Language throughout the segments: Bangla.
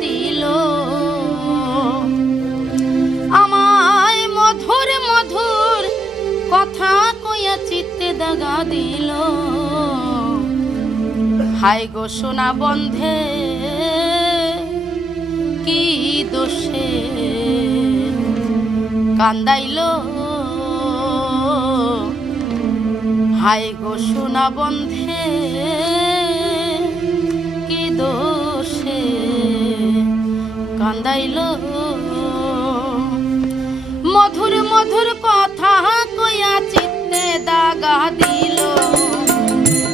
দিল আমায় মধুর মধুর কথা কইয়া চিত্তে দাগা দিল হায় গো সোনা বন্ধে কি দোষে কান্দাইল হায় গো সোনা বন্ধে কি দোষে কান্দাইল মধুর মধুর কথা কইয়া চিত্তে দাগা দিল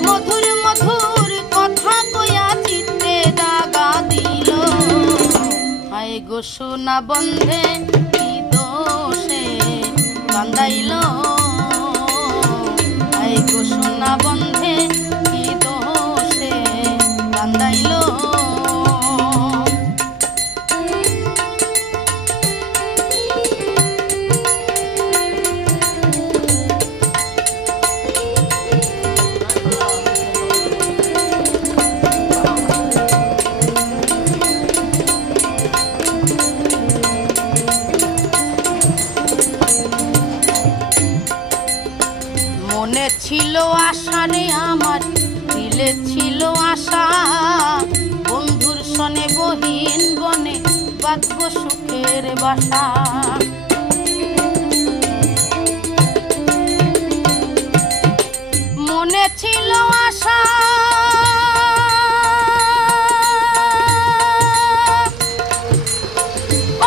মধুর মধুর কথা কইয়া চিত্তে দাগা দিল হায় গো সোনা বন্ধে কি দোষে কান্দাইল হায় গো সোনা বন্ধে কি দোষে কান্দাইল মনে ছিল আশা রে আমার দিলে ছিল আশা বন্ধুর সনে বহিন বনে বাঁধব সুখের বাসা মনে ছিল আশা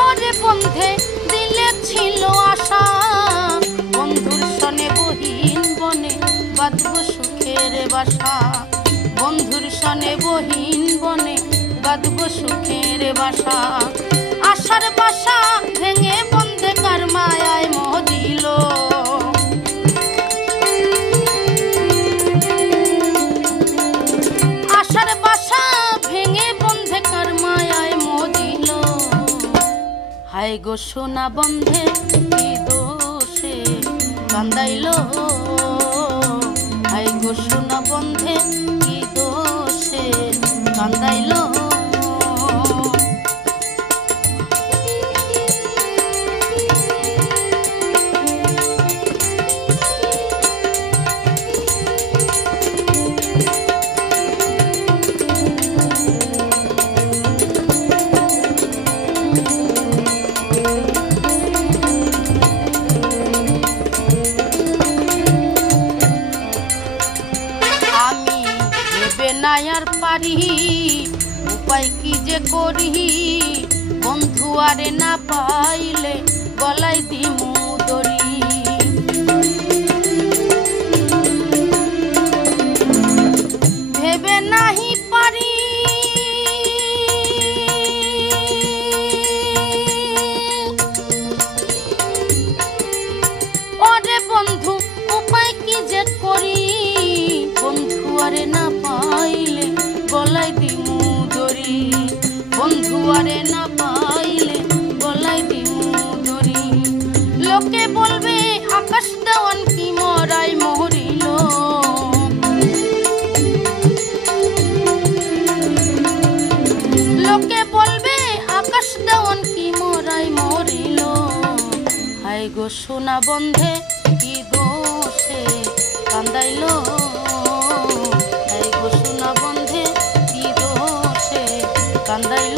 ওরে বন্ধে দিলে ছিল আশা বন্ধুর সনে বহিন বনে বাঁধব সুখের বাসা বন্ধুর সনে বহিন বনে বাঁধব সুখের বাসা আশার বাসা ভেঙে বন্ধে কার মায়ায় মোহ দিল আশার বাসা ভেঙে বন্ধে কার মায়ায় মোহ দিল হায় গো সোনা বন্ধে কি দোষে কান্দাইল হায় গো সোনা বন্ধে কি দোষে কান্দাইল নায়ার পারি উপায় কি যে করি বন্ধু আরে না পাইলে গলায় দিমু দড়ি ভেবে নাহি পারি ওরে বন্ধু উপায় কি যে করি বন্ধু আরে না পাইলে গলায় দিমু দড়ি বন্ধু আরে না পাইলে গলায় দিমু দড়ি লোকে বলবে আকাশ দেওয়ান কি মরাই মরিল লোকে বলবে আকাশ দেওয়ান কি মরাই মরিল হায় গো সোনা বন্ধে কি দোষে কান্দাইল হায় গো সোনা বন্ধে কি দোষে কান্দাইল